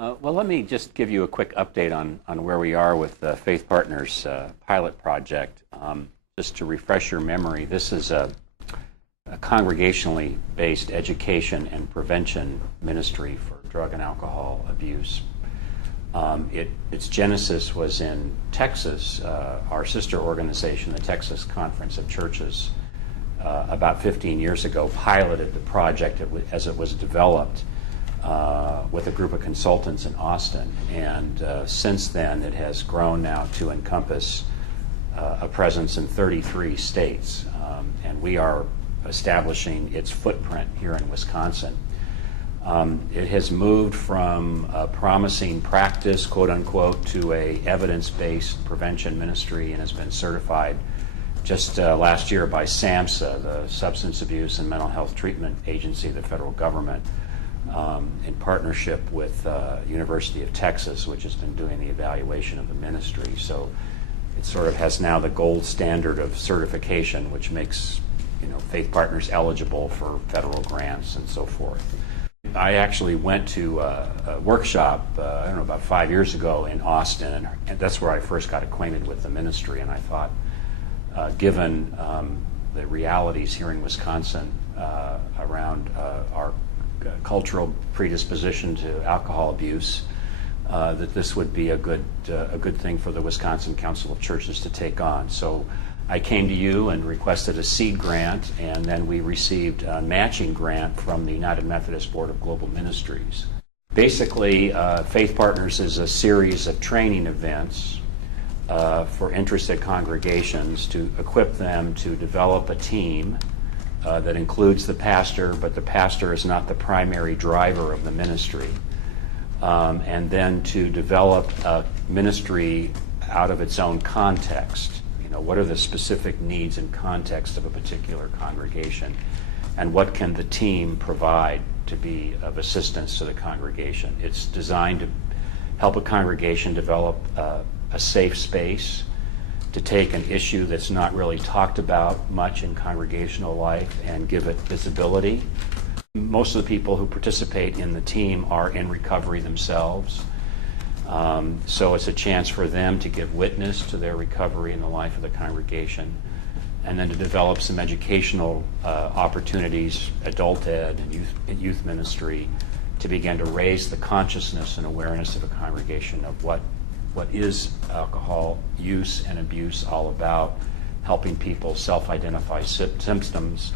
Well, let me just give you a quick update on where we are with the Faith Partners pilot project. Just to refresh your memory, this is a congregationally based education and prevention ministry for drug and alcohol abuse. Its genesis was in Texas. Our sister organization, the Texas Conference of Churches, about 15 years ago piloted the project as it was developed with a group of consultants in Austin, and since then it has grown now to encompass a presence in 33 states, and we are establishing its footprint here in Wisconsin. It has moved from a promising practice, quote unquote, to a evidence-based prevention ministry, and has been certified just last year by SAMHSA, the Substance Abuse and Mental Health Treatment Agency of the federal government, in partnership with University of Texas, which has been doing the evaluation of the ministry. So it sort of has now the gold standard of certification, which makes Faith Partners eligible for federal grants and so forth. I actually went to a workshop, I don't know, about 5 years ago in Austin, and that's where I first got acquainted with the ministry, and I thought, given the realities here in Wisconsin around our cultural predisposition to alcohol abuse, that this would be a good thing for the Wisconsin Council of Churches to take on. So I came to you and requested a seed grant, and then we received a matching grant from the United Methodist Board of Global Ministries. Basically, Faith Partners is a series of training events for interested congregations to equip them to develop a team that includes the pastor, but the pastor is not the primary driver of the ministry, and then to develop a ministry out of its own context. What are the specific needs and context of a particular congregation, and what can the team provide to be of assistance to the congregation? It's designed to help a congregation develop a safe space to take an issue that's not really talked about much in congregational life and give it visibility. Most of the people who participate in the team are in recovery themselves. So it's a chance for them to give witness to their recovery in the life of the congregation, and then to develop some educational opportunities, adult ed and youth ministry, to begin to raise the consciousness and awareness of a congregation of what is alcohol use and abuse all about, helping people self-identify symptoms,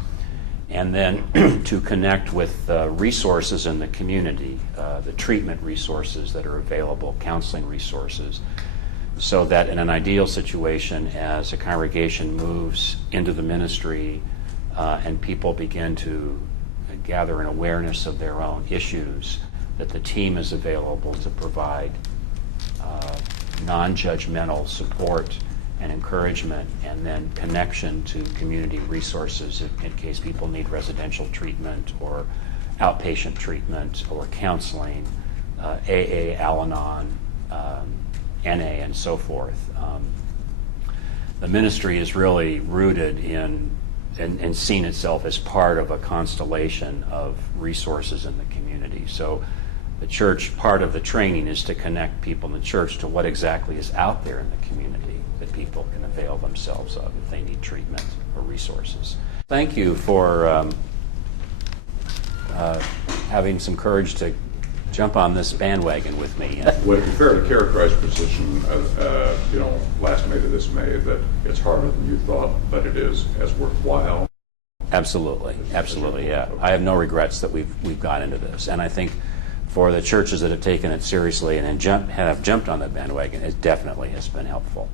and then to connect with resources in the community, the treatment resources that are available, counseling resources, so that in an ideal situation, as a congregation moves into the ministry and people begin to gather an awareness of their own issues, that the team is available to provide non-judgmental support and encouragement, and then connection to community resources in case people need residential treatment or outpatient treatment or counseling, AA, Al-Anon, NA, and so forth. The ministry is really rooted in and seen itself as part of a constellation of resources in the community. So the church, part of the training is to connect people in the church to what exactly is out there in the community that people can avail themselves of if they need treatment or resources. Thank you for having some courage to jump on this bandwagon with me. Would it be fair to characterize your position, last May to this May, that it's harder than you thought, but it is as worthwhile? Absolutely, yeah. I have no regrets that we've got into this, and I think for the churches that have taken it seriously and have jumped on that bandwagon, it definitely has been helpful.